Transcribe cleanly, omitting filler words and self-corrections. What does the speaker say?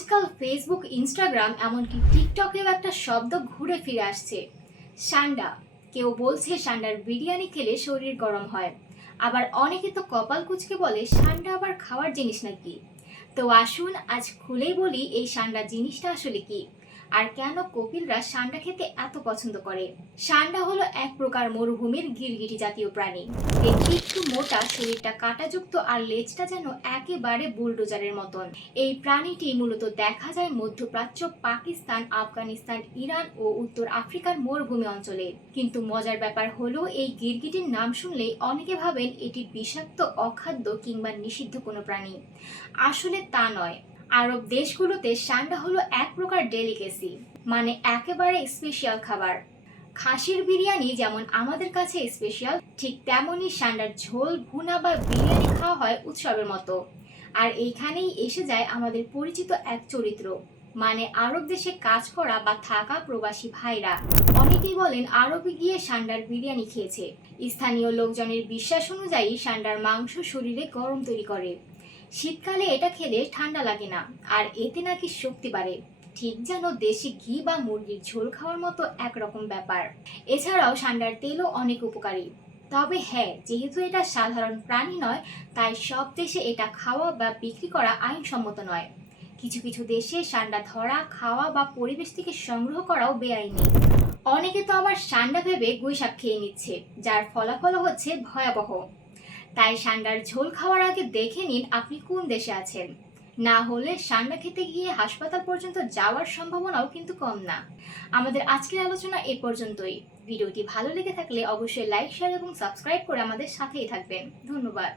আজকাল Facebook, Instagram এমনকি টিকটকেও একটা শব্দ ঘুরে ফিরে আসছে, সান্ডা। কেউ বলছে সান্ডার বিরিয়ানি খেলে শরীর গরম হয়, আবার অনেকে তো কপাল কুঁচকে বলে সান্ডা আবার খাওয়ার জিনিস নাকি। তো আসুন আজ খুলেই বলি এই সান্ডা জিনিসটা আসলে কি, আর কেন কপিলরা সান্ডা খেতে এত পছন্দ করে। সান্ডা হলো এক প্রকার মরুভূমির গিরগিটি জাতীয় প্রাণী। দেখতে একটু মোটা, শরীরটা কাঁটাযুক্ত আর লেজটা যেন একেবারে বুলডোজারের মতন। এই প্রাণীটি মূলত দেখা যায় মধ্যপ্রাচ্য, পাকিস্তান, আফগানিস্তান, ইরান ও উত্তর আফ্রিকার মরুভূমি অঞ্চলে। কিন্তু মজার ব্যাপার হলো এই গিরগিটির নাম শুনলেই অনেকে ভাবেন এটি বিষাক্ত, অখাদ্য কিংবা নিষিদ্ধ কোনো প্রাণী। আসলে তা নয়। আরব দেশগুলোতে সান্ডা হলো এক প্রকার ডেলিকেসি, মানে একেবারে স্পেশাল খাবার। খাসির বিরিয়ানি যেমন আমাদের কাছে স্পেশাল, ঠিক তেমনই সান্ডার ঝোল, ভুনা বা বিরিয়ানি খাওয়া হয় উৎসবের মতো। আর এইখানেই এসে যায় আমাদের পরিচিত এক চরিত্র, মানে আরব দেশে কাজ করা বা থাকা প্রবাসী ভাইরা। অনেকেই বলেন আরবে গিয়ে সান্ডার বিরিয়ানি খেয়েছে। স্থানীয় লোকজনের বিশ্বাস অনুযায়ী সান্ডার মাংস শরীরে গরম তৈরি করে। শীতকালে এটা খেলে ঠান্ডা লাগে না, আর এতে নাকি শক্তি বাড়ে। ঠিক যেন দেশি ঘি বা মুরগির ঝোল খাওয়ার মতো একরকম ব্যাপার। এছাড়াও সান্ডার তেলও অনেক উপকারী। তবে হ্যাঁ, যেহেতু এটা সাধারণ প্রাণী নয়, তাই সব দেশে এটা খাওয়া বা বিক্রি করা আইনসম্মত নয়। কিছু কিছু দেশে সান্ডা ধরা, খাওয়া বা পরিবেশ থেকে সংগ্রহ করাও বেআইনি। অনেকে তো আবার সান্ডা ভেবে গুইসাপ খেয়ে নিচ্ছে, যার ফলাফল হচ্ছে ভয়াবহ। তাই সান্ডার ঝোল খাওয়ার আগে দেখে নিন আপনি কোন দেশে আছেন। না হলে সান্ডা খেতে গিয়ে হাসপাতাল পর্যন্ত যাওয়ার সম্ভাবনাও কিন্তু কম না। আমাদের আজকের আলোচনা এ পর্যন্তই। ভিডিওটি ভালো লেগে থাকলে অবশ্যই লাইক, শেয়ার এবং সাবস্ক্রাইব করে আমাদের সাথেই থাকবেন। ধন্যবাদ।